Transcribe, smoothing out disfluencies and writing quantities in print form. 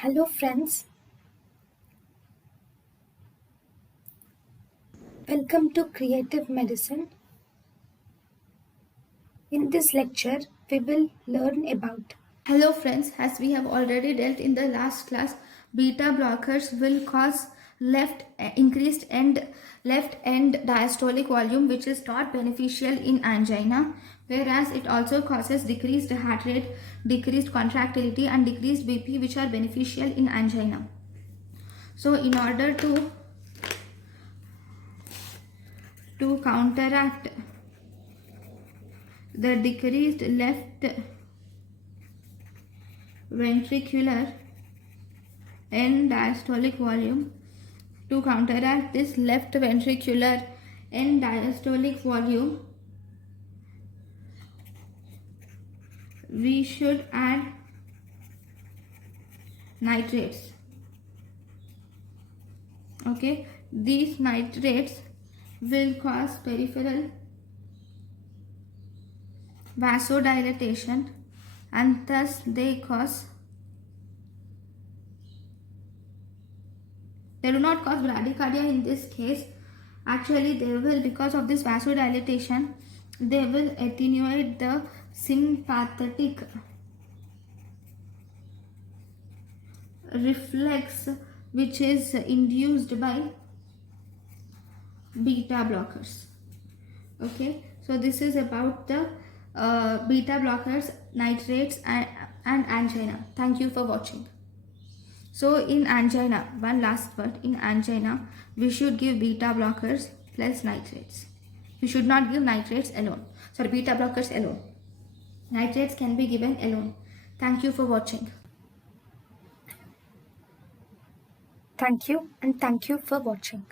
Hello friends, welcome to Creative Medicine. In this lecture, we will learn about. Hello friends, as we have already dealt in the last class, beta blockers will cause left end diastolic volume, which is not beneficial in angina, whereas it also causes decreased heart rate, decreased contractility and decreased BP, which are beneficial in angina. So in order to counteract the decreased left ventricular end diastolic volume, to counteract this left ventricular end diastolic volume, we should add nitrates. Okay, these nitrates will cause peripheral vasodilatation and thus they do not cause bradycardia in this case. Actually, they will, because of this vasodilatation, they will attenuate the sympathetic reflex which is induced by beta blockers. Okay, so this is about the beta blockers, nitrates and angina. Thank you for watching. So in angina, one last word, in angina we should give beta blockers plus nitrates. We should not give nitrates alone. Sorry, beta blockers alone. Nitrates can be given alone. Thank you for watching. Thank you and thank you for watching.